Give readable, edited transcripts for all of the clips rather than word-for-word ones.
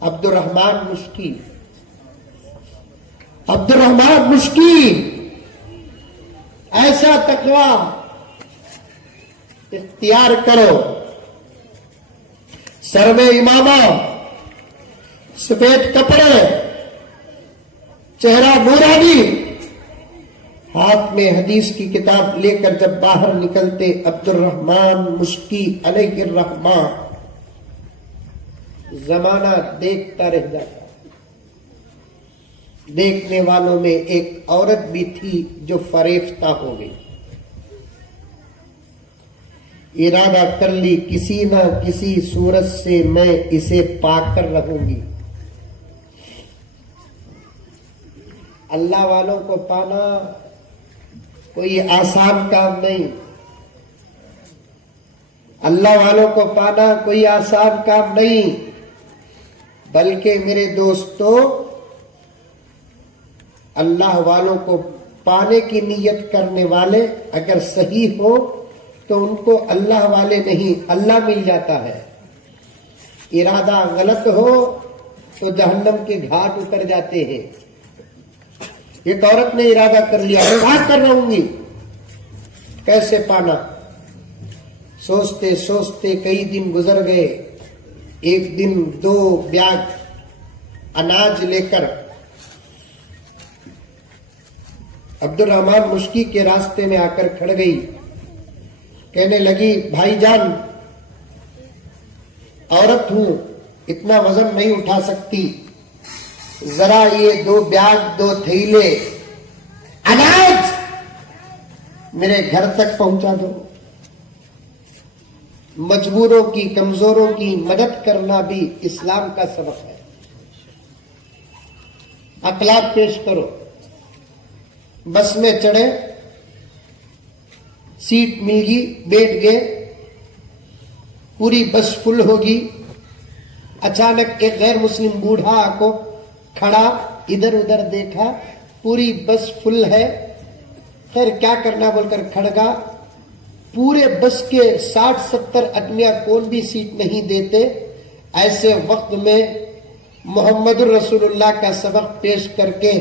عبد الرحمن مشکی ایسا تقوی اختیار کرو، سر میں امامہ، سفید کپڑے، چہرہ نورانی، ہاتھ میں حدیث کی کتاب لے کر جب باہر نکلتے عبد الرحمن مشکی علیہ الرحمہ، زمانہ دیکھتا رہ جاتا۔ دیکھنے والوں میں ایک عورت بھی تھی جو فریفتہ ہو گئی، ارادہ کر لی کسی نہ کسی صورت سے میں اسے پا کر رہوں گی۔ اللہ والوں کو پانا کوئی آسان کام نہیں، اللہ والوں کو پانا کوئی آسان کام نہیں، بلکہ میرے دوستو اللہ والوں کو پانے کی نیت کرنے والے اگر صحیح ہو تو ان کو اللہ والے نہیں اللہ مل جاتا ہے، ارادہ غلط ہو تو جہنم کے گھاٹ اتر جاتے ہیں۔ ایک عورت نے ارادہ کر لیا کیا کر رہوں گی، کیسے پانا، سوچتے سوچتے کئی دن گزر گئے۔ ایک دن 2 بیگ اناج لے کر عبد الرحمن مشکی کے راستے میں آ کر کھڑ گئی، کہنے لگی بھائی جان عورت ہوں، اتنا وزن نہیں اٹھا سکتی، ذرا یہ 2 بیگ 2 تھیلے اناج میرے گھر تک پہنچا دو۔ مجبوروں کی کمزوروں کی مدد کرنا بھی اسلام کا سبق ہے۔ اخلاق پیش کرو۔ بس میں چڑھے، سیٹ مل گئی، بیٹھ گئے، پوری بس فل ہوگی۔ اچانک ایک غیر مسلم بوڑھا کو کھڑا، ادھر ادھر دیکھا، پوری بس فل ہے، خیر کیا کرنا بول کر کھڑگا۔ پورے بس کے 60-70 آدمیاں کون بھی سیٹ نہیں دیتے، ایسے وقت میں محمد الرسول اللہ کا سبق پیش کر کے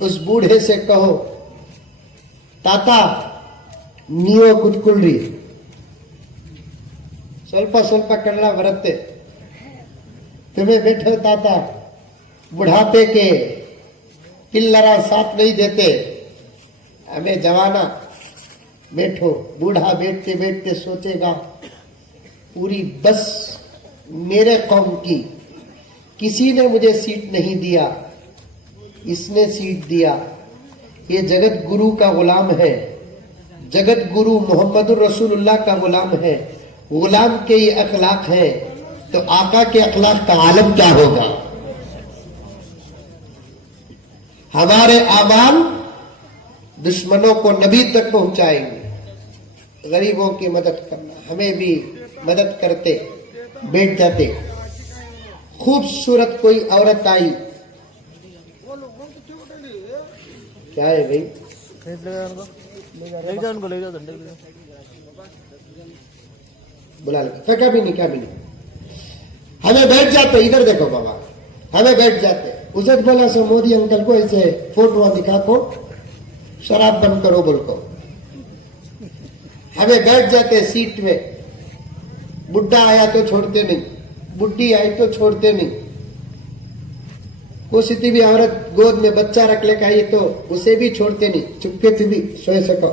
اس بوڑھے سے کہو تاتا نیو کٹکلری ಸ್ವಲ್ಪ ಕನ್ನಡ ಬರುತ್ತೆ تمہیں بیٹھو تاتا، بڑھاپے کے پلرا ساتھ نہیں دیتے، ہمیں جوانا بیٹھو۔ بوڑھا بیٹھتے بیٹھتے سوچے گا پوری بس میرے قوم کی، کسی نے مجھے سیٹ نہیں دیا، اس نے سیٹ دیا، یہ جگت گرو کا غلام ہے، جگت گرو محمد الرسول اللہ کا غلام ہے، غلام کے یہ اخلاق ہے تو آقا کے اخلاق کا عالم کیا ہوگا۔ ہمارے اعمال دشمنوں کو نبی تک پہنچائیں گے۔ غریبوں کی مدد کرنا، ہمیں بھی مدد کرتے، بیٹھ جاتے۔ خوبصورت کوئی عورت آئی، کیا ہے بھائی، بلا لگا، کبھی نہیں، ہمیں بیٹھ جاتے، ادھر دیکھو بابا، ہمیں بیٹھ جاتے۔ اسے بولا سو مودی انکل کو ایسے فوٹو دکھا کو شراب بند کرو بول کو، ہمیں بیٹھ جاتے سیٹ میں۔ بڈھا آیا تو چھوڑتے نہیں، بڈھی آئی تو چھوڑتے نہیں۔ کسی بھی عورت گود میں بچہ رکھ لے کا تو اسے بھی چھوڑتے نہیں، چپکے سے بھی سوئے سکو۔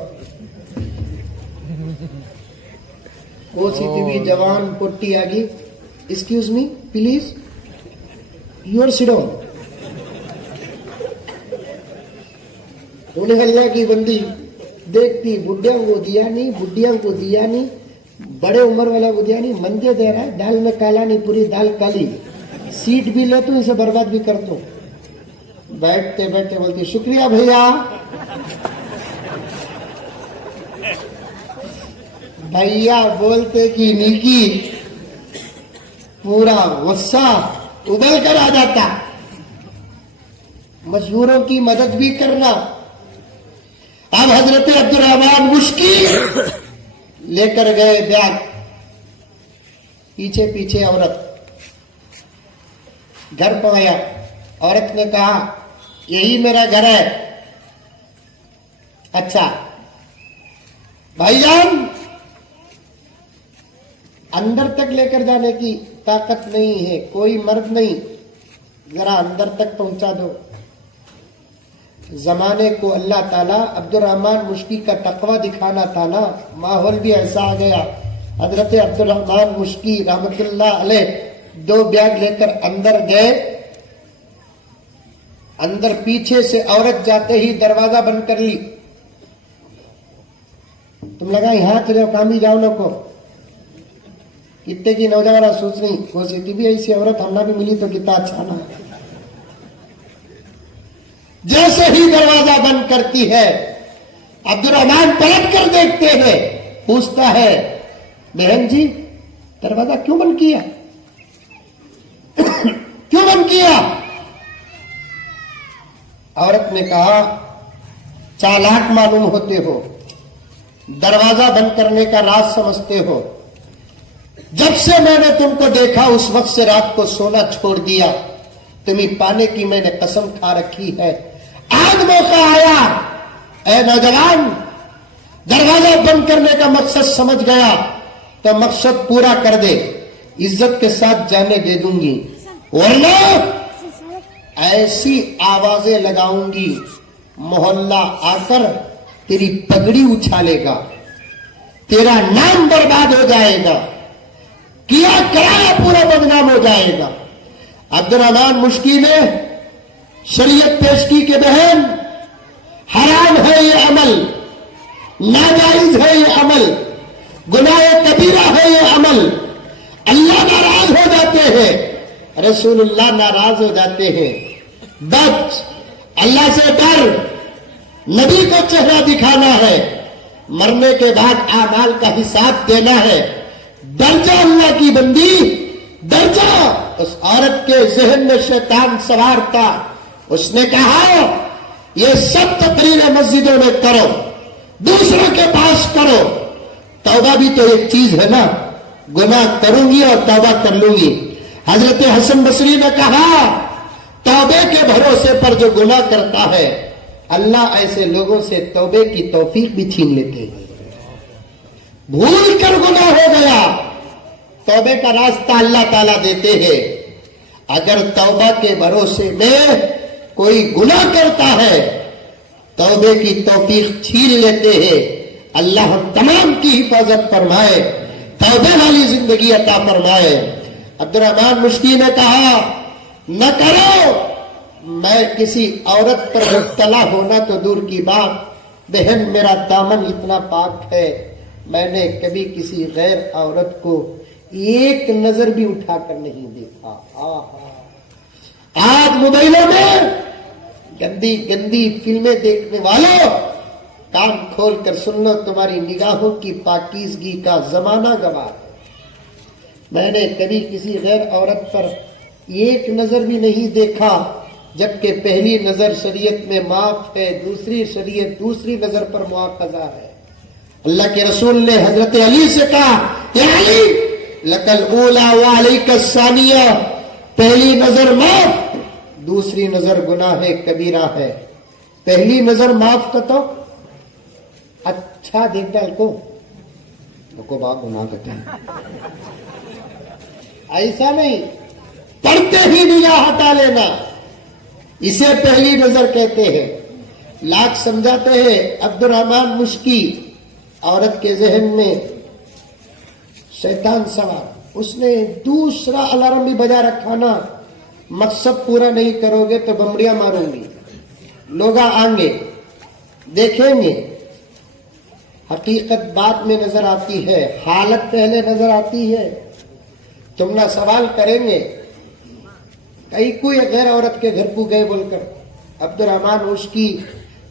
کسی بھی جوان پٹی آگی، excuse me please your sit down. انہیں اللہ کی بندی دیکھتی، بڈھیاں کو دیا نہیں، بڈھیاں کو دیا نہیں، بڑے عمر والا کو دیا نہیں، منجے دے رہا ہے، دال میں کالا نہیں، پوری دال کالی، سیٹ بھی لے تو اسے برباد بھی کر دو۔ بیٹھتے بیٹھتے بولتی شکریہ بھیا۔ بھیا بولتے کی نیکی پورا غصہ ابل کر آ جاتا۔ مجبوروں کی مدد بھی کرنا۔ اب حضرت عبد الرحمن مشکی لے کر گئے بیگ، پیچھے پیچھے عورت، घर पहुंचा। औरत ने कहा यही मेरा घर है। अच्छा भाईजान, अंदर तक लेकर जाने की ताकत नहीं है, कोई मर्द नहीं, जरा अंदर तक पहुंचा दो। जमाने को अल्लाह ताला अब्दुर्रहमान मुश्की का तकवा दिखाना था ना, माहौल भी ऐसा आ गया। हजरत अब्दुर्रहमान मुश्की रहमतुल्लाह अलैह 2 बैग लेकर अंदर गए। अंदर पीछे से औरत जाते ही दरवाजा बंद कर ली। तुम लगा यहां चले जाओ, काम ही जाओ लोग को। कितने की नौजवान सोच रही वो सीधी भी ऐसी औरत हमना भी मिली तो कितना अच्छा ना। जैसे ही दरवाजा बंद करती है, अब्दुर्रहमान पलट कर देखते हैं, पूछता है बहन जी दरवाजा क्यों बंद किया? क्यों बंद किया? औरत ने कहा चालाक मालूम होते हो, दरवाजा बंद करने का राज समझते हो। जब से मैंने तुमको देखा उस वक्त से रात को सोना छोड़ दिया, तुम्हें पाने की मैंने कसम खा रखी है। आज मौका आया, ऐ नौजवान, दरवाजा बंद करने का मकसद समझ गया तो मकसद पूरा कर दे, इज्जत के साथ जाने दे दूंगी, वरना ऐसी आवाजें लगाऊंगी मोहल्ला आकर तेरी पगड़ी उछालेगा, तेरा नाम बर्बाद हो जाएगा, किया कराया पूरा बदनाम हो जाएगा। अब्दुर्रहमान मुश्की ने शरीयत पेश की कि बहन हराम है ये अमल, नाजायज है ये अमल, गुनाह कबीरा है ये अमल, अल्लाह नाराज हो जाते हैं, रसूलुल्लाह नाराज हो जाते हैं। बच, अल्लाह से डर, नबी को चेहरा दिखाना है, मरने के बाद आमाल का हिसाब देना है। डर जा अल्लाह की बंदी, डर जा। उस औरत के जहन में शैतान सवार था। उसने कहा ये सब तकरीरें मस्जिदों में करो, दूसरों के पास करो, तौबा भी तो एक चीज है ना, गुनाह करूंगी और तौबा कर लूंगी। हजरत हसन बसरी ने कहा तौबे के भरोसे पर जो गुनाह करता है, अल्लाह ऐसे लोगों से तौबे की तौफीक भी छीन लेते हैं। भूल कर गुनाह हो गया, तौबे का रास्ता अल्लाह ताला देते हैं। अगर तौबा के भरोसे में कोई गुनाह करता है, तौबे की तौफीक छीन लेते हैं। अल्लाह हम तमाम की हिफाजत फरमाए, तौबे वाली जिंदगी अता फरमाए। अब्दुर्रहमान मुश्की ने कहा न करो, मैं किसी औरत पर मुब्तला होना तो दूर की बात, बहन मेरा दामन इतना पाक है, मैंने कभी किसी गैर औरत को एक नजर भी उठाकर नहीं देखा। आज मोबाइलों में गंदी गंदी फिल्में देखने वालों, कान खोल कर सुन लो, तुम्हारी निगाहों की पाकीज़गी का जमाना गवाह है। मैंने कभी किसी गैर औरत पर एक नजर भी नहीं देखा, जबकि पहली नजर शरीयत में माफ है, दूसरी शरीयत दूसरी नजर पर मुआखजा है। अल्लाह के रसूल ने हजरत अली से कहा या अली लकल ऊला व अलैका सानिया, पहली नजर माफ, दूसरी नजर गुनाह कबीरा है। पहली नजर माफ का तो अच्छा देख डाल को बात गुनाह करते हैं, ऐसा नहीं, पढ़ते ही निगाह हटा लेना, इसे पहली नजर कहते हैं। लाख समझाते हैं। अब्दुर्रहमान मुश्की, औरत के जहन में शैतान सवार, उसने दूसरा अलार्म भी बजा रखा ना, मकसद पूरा नहीं करोगे तो बमड़ियां मारूंगी, लोग आएंगे देखेंगे। हकीकत बाद में नजर आती है, हालत पहले नजर आती है। तुम ना सवाल करेंगे कई कोई गैर औरत के घर को गए बोलकर। अब्दुर्रहमान मुश्की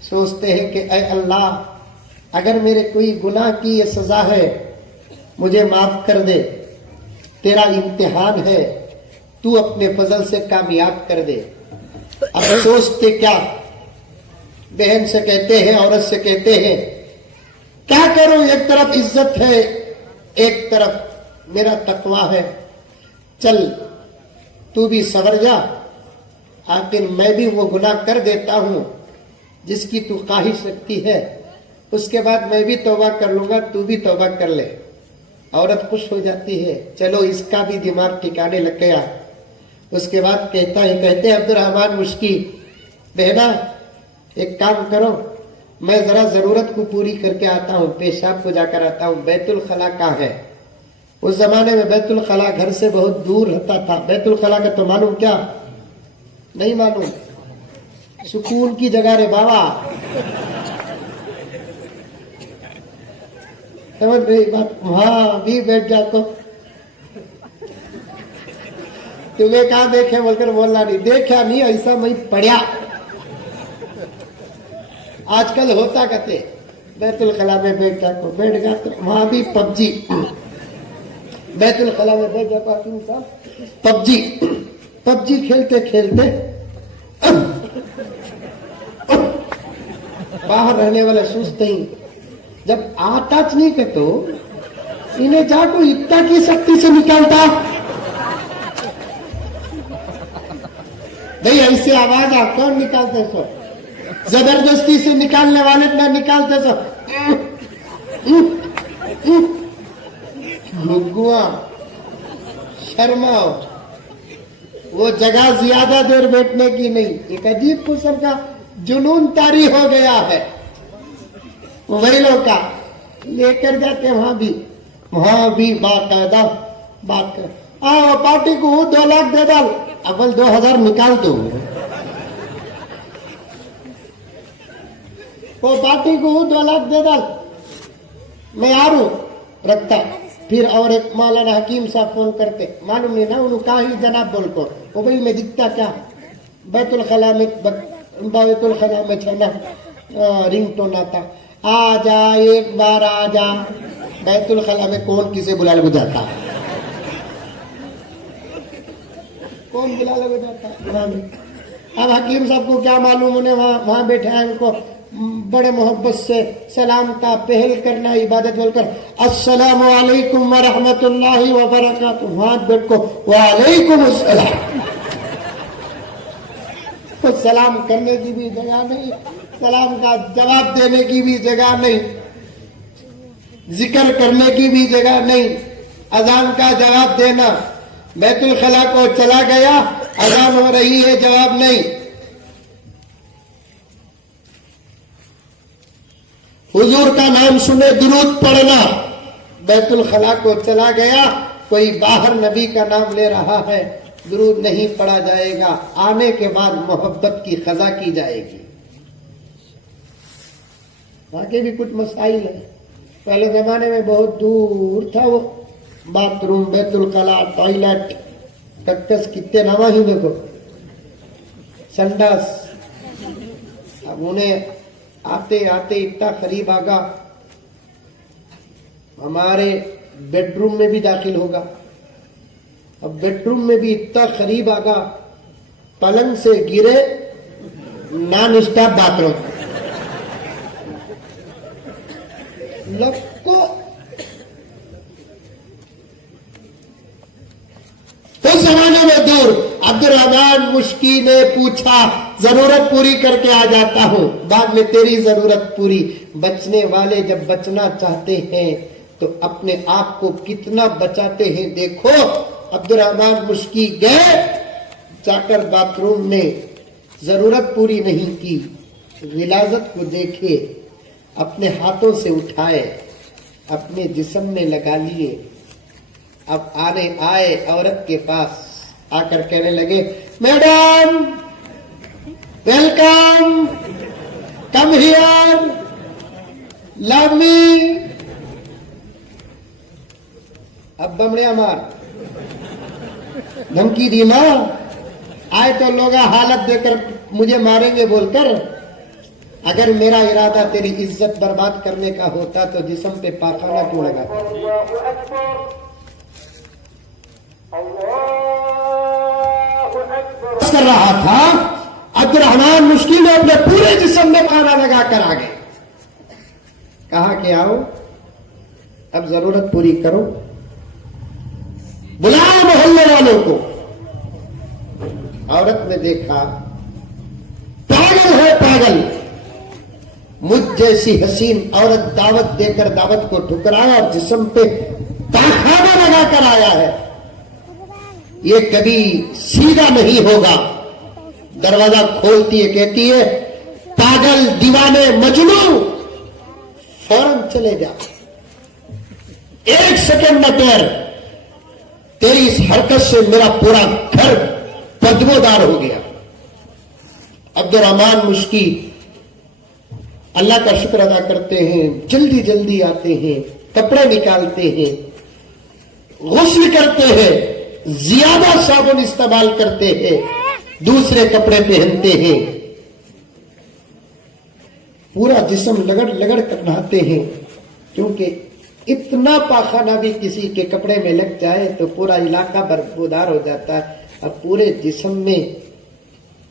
सोचते हैं कि ऐ अल्लाह, अगर मेरे कोई गुनाह की ये सजा है, मुझे माफ कर दे, तेरा इम्तिहान है, तू अपने फजल से कामयाब कर दे। अब सोचते क्या, बहन से कहते हैं, औरत से कहते हैं क्या करूं, एक तरफ इज्जत है, एक तरफ मेरा तकवा है, चल तू भी सवर जा, आखिर मैं भी वो गुनाह कर देता हूं जिसकी तू ख्वाहिश रखती है, उसके बाद मैं भी तौबा कर लूंगा, तू भी तौबा कर ले। औरत खुश हो जाती है, चलो इसका भी दिमाग ठिकाने लग गया। उसके बाद कहते अब्दुर्रहमान मुश्की, बहना एक काम करो, मैं जरा जरूरत को पूरी करके आता हूँ, पेशाब को जाकर आता हूँ। बैतुल खला कहाँ है? उस जमाने में बैतुल खला घर से बहुत दूर रहता था। बैतुल खला का तो मालूम क्या? नहीं मालूम? सुकून की जगह रे बाबा, समझ रही बात? वहां भी बैठ जाते। तुम्हें कहा देखे बोलकर बोलना नहीं, देखा नहीं, ऐसा मैं पढ़ा। आजकल होता कहते बैतुल खला में बैठ जाते, वहां भी पबजी। बैतुल खला में बैठ जाता पबजी खेलते खेलते बाहर रहने वाले सोचते ही जब आताच नहीं के तो इन्हें जाको इतना की शक्ति से निकालता। भाई ऐसी आवाज आप कौन निकालते सो? जबरदस्ती से निकालने वाले ना निकालते सो। भुगुआ शर्माओ, वो जगह ज्यादा देर बैठने की नहीं। एक अजीब किस्म का जुनून तारी हो गया है। वही लोग का लेकर जाते वहां भी बाकायदा बात कर, पार्टी को 2 लाख दे डाल, अव्वल 2000 निकाल दो। वो पार्टी को 2 लाख दे डाल, मैं आ रू रखता। फिर और एक मौलाना हकीम साहब फोन करते, मालूम नहीं ना उन्होंने कहा ही जनाब बोल को, मोबाइल में दिखता क्या? बैतुल खला में छना रिंग टोन आता, आ जा एक बार आ जा। बैतुल खला में कौन किसे बुला ले जाता? कौन बुला ले जाता? अब हकीम साहब को क्या मालूम, उन्हें वहां बैठे हैं, उनको बड़े मोहब्बत से सलाम का पहल करना, इबादत बोलकर अस्सलामु अलैकुम व रहमतुल्लाहि व बरकातुहू, हाथ बैठ को वालेकुम अस्सलाम। तो सलाम करने की भी जगह नहीं, सलाम का जवाब देने की भी जगह नहीं, जिक्र करने की भी जगह नहीं, अजान का जवाब देना। बैतुल खला को चला गया, अजान हो रही है, जवाब नहीं। हुजूर का नाम सुने दुरूद पढ़ना। बैतुल खला को चला गया, कोई बाहर नबी का नाम ले रहा है, दुरूद नहीं पढ़ा जाएगा। आने के बाद मोहब्बत की खजा की जाएगी। आगे भी कुछ मसाइल है। पहले जमाने में बहुत दूर था वो बाथरूम, बैतुल खला, टॉयलेट, कक्कस कितने नवा ही देखो, संडास। अब उन्हें आते आते इतना करीब आगा, हमारे बेडरूम में भी दाखिल होगा। अब बेडरूम में भी इतना करीब आगा, पलंग से गिरे, नॉन स्टॉप बाथरूम लक्को। उस जमाने में दूर अब्दुर्रहमान मुश्की ने पूछा, जरूरत पूरी करके आ जाता हूं, बाद में तेरी जरूरत पूरी। बचने वाले जब बचना चाहते हैं तो अपने आप को कितना बचाते हैं देखो। अब्दुर्रहमान मुश्की गए, जाकर बाथरूम में जरूरत पूरी नहीं की, विलाजत को देखे, अपने हाथों से उठाए, अपने जिस्म में लगा लिए। अब आए औरत के पास, आकर कहने लगे, madam welcome, come here, love me. अब बमड़िया मार, धमकी दी ना, आए तो लोग हालत देकर मुझे मारेंगे बोलकर। अगर मेरा इरादा तेरी इज्जत बर्बाद करने का होता तो जिस्म पे पाखाना क्यों लगाता? कर रहा था, अब्दुर्रहमान मुश्की ने अपने पूरे जिस्म में खाना लगाकर आ गए। कहा कि आओ, अब जरूरत पूरी करो, बुलाओ मोहल्ले वालों को। عورت نے دیکھا پاگل ہے پاگل، مجھ جیسی حسین عورت دعوت دے کر دعوت کو ٹھکرایا اور جسم پہ پاخانہ لگا کر آیا ہے، یہ کبھی سیدھا نہیں ہوگا۔ دروازہ کھولتی ہے، کہتی ہے پاگل دیوانے مجنون فوراً چلے جا، ایک سیکنڈ نہ ٹھہر، تیری اس حرکت سے میرا پورا گھر بدبودار ہو گیا۔ عبد الرحمن مشکی اللہ کا شکر ادا کرتے ہیں، جلدی جلدی آتے ہیں، کپڑے نکالتے ہیں، غسل کرتے ہیں، زیادہ صابن استعمال کرتے ہیں، دوسرے کپڑے پہنتے ہیں، پورا جسم لگڑ لگڑ کر نہاتے ہیں، کیونکہ اتنا پاخانہ بھی کسی کے کپڑے میں لگ جائے تو پورا علاقہ بدبودار ہو جاتا ہے، اور پورے جسم میں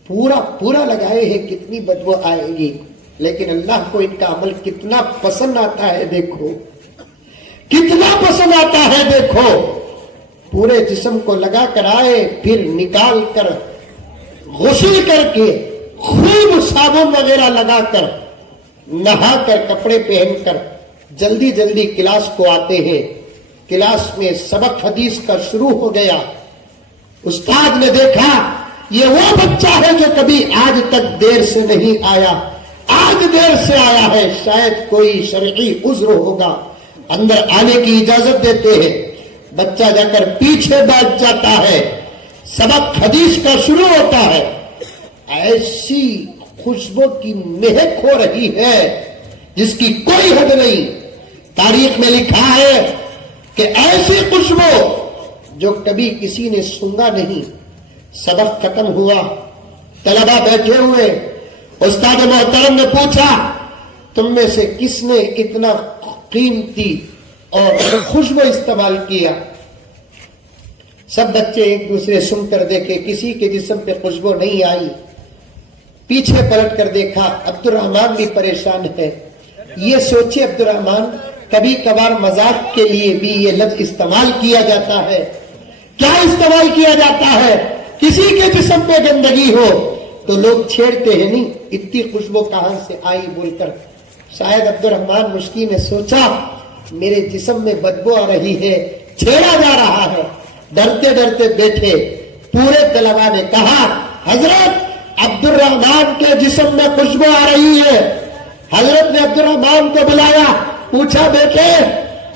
پورا لگائے ہیں، کتنی بدبو آئے گی۔ لیکن اللہ کو ان کا عمل کتنا پسند آتا ہے، دیکھو کتنا پسند آتا ہے، دیکھو پورے جسم کو لگا کر آئے، پھر نکال کر غسل کر کے خوب صابن وغیرہ لگا کر نہا کر کپڑے پہن کر جلدی جلدی کلاس کو آتے ہیں۔ کلاس میں سبق حدیث کا شروع ہو گیا، استاد نے دیکھا یہ وہ بچہ ہے جو کبھی آج تک دیر سے نہیں آیا، آج دیر سے آیا ہے، شاید کوئی شرعی عذر ہوگا، اندر آنے کی اجازت دیتے ہیں۔ بچہ جا کر پیچھے بیٹھ جاتا ہے، سبق حدیث کا شروع ہوتا ہے، ایسی خوشبو کی مہک ہو رہی ہے جس کی کوئی حد نہیں۔ تاریخ میں لکھا ہے کہ ایسی خوشبو جو کبھی کسی نے سونگا نہیں۔ سبق ختم ہوا، طلبہ بیٹھے ہوئے، استاد محترم نے پوچھا تم میں سے کس نے اتنا قیمتی اور خوشبو استعمال کیا؟ سب بچے ایک دوسرے سن کر دیکھے، کسی کے جسم پہ خوشبو نہیں آئی۔ پیچھے پلٹ کر دیکھا، عبد الرحمن بھی پریشان ہے۔ یہ سوچے عبد الرحمن کبھی کبھار مذاق کے لیے بھی یہ لفظ استعمال کیا جاتا ہے۔ کیا استعمال کیا جاتا ہے؟ کسی کے جسم پہ گندگی ہو تو لوگ چھیڑتے ہیں، نہیں اتنی خوشبو کہاں سے آئی بول کر۔ شاید عبد الرحمن مشکی نے سوچا میرے جسم میں بدبو آ رہی ہے، چھیڑا جا رہا ہے، ڈرتے ڈرتے بیٹھے۔ پورے طلباء نے کہا حضرت عبد الرحمن کے جسم میں خوشبو آ رہی ہے۔ حضرت نے عبد الرحمن کو بلایا، پوچھا بیٹے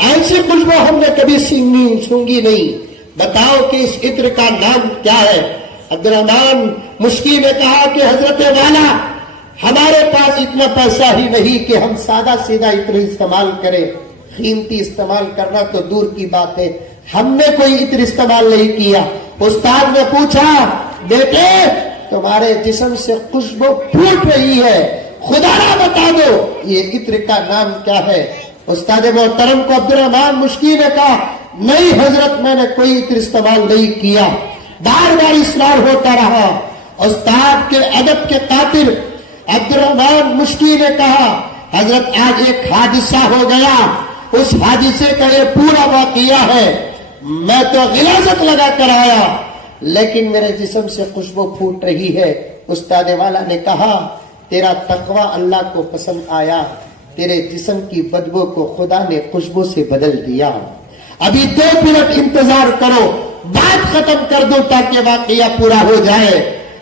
ایسی خوشبو ہم نے کبھی سونگی نہیں، بتاؤ کہ اس عطر کا نام کیا ہے؟ عبد الرحمن مشکی نے کہا کہ حضرت والا ہمارے پاس اتنا پیسہ ہی نہیں کہ ہم سادہ سیدھا عطر استعمال کریں، قیمتی استعمال کرنا تو دور کی بات ہے، ہم نے کوئی عطر استعمال نہیں کیا۔ استاد نے پوچھا بیٹے تمہارے جسم سے خوشبو پھوٹ رہی ہے، خدا را بتا دو یہ عطر کا نام کیا ہے؟ استاد محترم کو عبد الرحمن مشکی نے کہا نہیں حضرت میں نے کوئی عطر استعمال نہیں کیا۔ بار بار اصرار ہوتا رہا۔ استاد کے ادب کے قاتل عبد الرحمن مشکی نے کہا حضرت آج ایک حادثہ ہو گیا، اس حادثے کا یہ پورا واقعہ ہے، میں تو غلاظت لگا کر آیا لیکن میرے جسم سے خوشبو پھوٹ رہی ہے۔ استاد والا نے کہا تیرا تقوی اللہ کو پسند آیا، تیرے جسم کی بدبو کو خدا نے خوشبو سے بدل دیا، ابھی 2 منٹ انتظار کرو، بات ختم کر دو تاکہ واقعہ پورا ہو جائے۔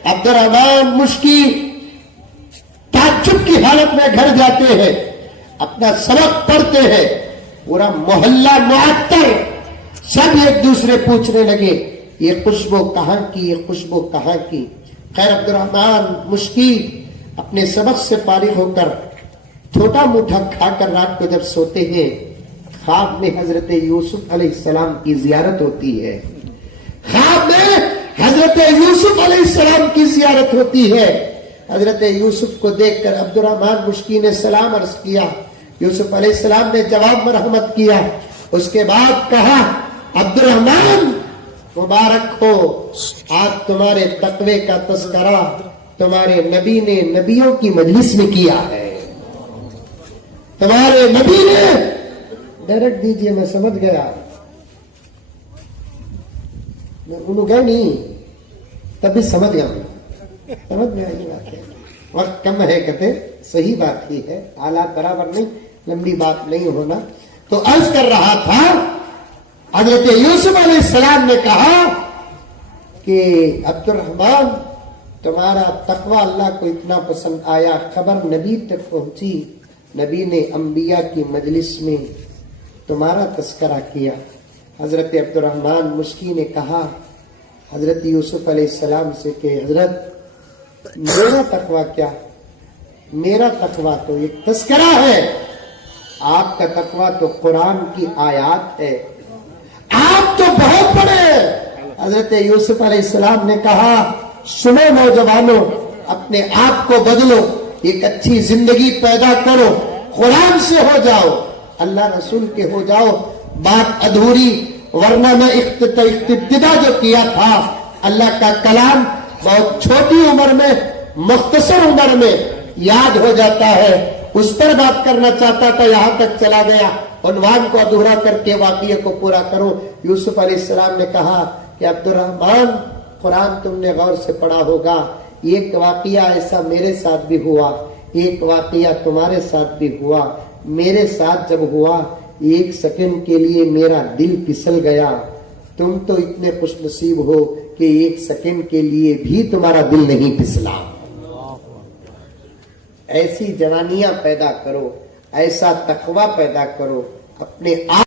عبد الرحمن مشکی تعجب کی حالت میں گھر جاتے ہیں، اپنا سبق پڑھتے ہیں، پورا محلہ معطر، سب ایک دوسرے پوچھنے لگے یہ خوشبو کہاں کی، یہ خوشبو کہاں کی؟ خیر عبد الرحمن مشکی اپنے سبق سے فارغ ہو کر چھوٹا موٹا کھا کر رات کو جب سوتے ہیں، خواب میں حضرت یوسف علیہ السلام کی زیارت ہوتی ہے۔ خواب میں حضرت یوسف علیہ السلام کی زیارت ہوتی ہے۔ حضرت یوسف کو دیکھ کر عبد الرحمن مشکی نے سلام عرض کیا، یوسف علیہ السلام نے جواب مرحمت کیا، اس کے بعد کہا عبد الرحمن مبارک ہو، آج تمہارے تقوی کا تذکرہ تمہارے نبی نے نبیوں کی مجلس میں کیا ہے، تمہارے نبی نے ڈائریکٹ دیجئے میں سمجھ گیا، میں انہوں گئے نہیں، तभी समझ गया मैं, समझ में आई बात है। वक्त कम है कहते, सही बात ही है, हालात बराबर नहीं, लंबी बात नहीं होना। तो अर्ज कर रहा था, हजरत यूसुफ अलैहिस्सलाम ने कहा कि अब्दुर्रहमान तुम्हारा तकवा अल्लाह को इतना पसंद आया, खबर नबी तक पहुंची, नबी ने अंबिया की मजलिस में तुम्हारा तस्करा किया। हजरत अब्दुर्रहमान मुश्की ने कहा हजरत यूसुफ अलैहिस्सलाम से कि हजरत मेरा तकवा क्या, मेरा तकवा तो एक तस्करा है, आपका तकवा तो कुरान की आयात है, आप तो बहुत बड़े। हजरत यूसुफ अलैहिस्सलाम ने कहा सुनो नौजवानों, अपने आप को बदलो, एक अच्छी जिंदगी पैदा करो, कुरान से हो जाओ, अल्लाह रसूल के हो जाओ, बात अधूरी, वरना मैं इब्तिदा जो किया था अल्लाह का कलाम बहुत छोटी उम्र में, मुख्तसर उम्र में याद हो जाता है, उस पर बात करना चाहता था, यहां तक चला गया, उन्वान को अधूरा करके वाक़िये को पूरा करो। यूसुफ अलैहिस्सलाम ने कहा कि अब्दुर्रहमान कुरान तुमने गौर से पढ़ा होगा, एक वाक़िया ऐसा मेरे साथ भी हुआ, एक वाक़िया तुम्हारे साथ भी हुआ, मेरे साथ जब हुआ एक सेकंड के लिए मेरा दिल फिसल गया, तुम तो इतने खुशनसीब हो कि एक सेकंड के लिए भी तुम्हारा दिल नहीं फिसला। ऐसी जवानियां पैदा करो, ऐसा तकवा पैदा करो, अपने आप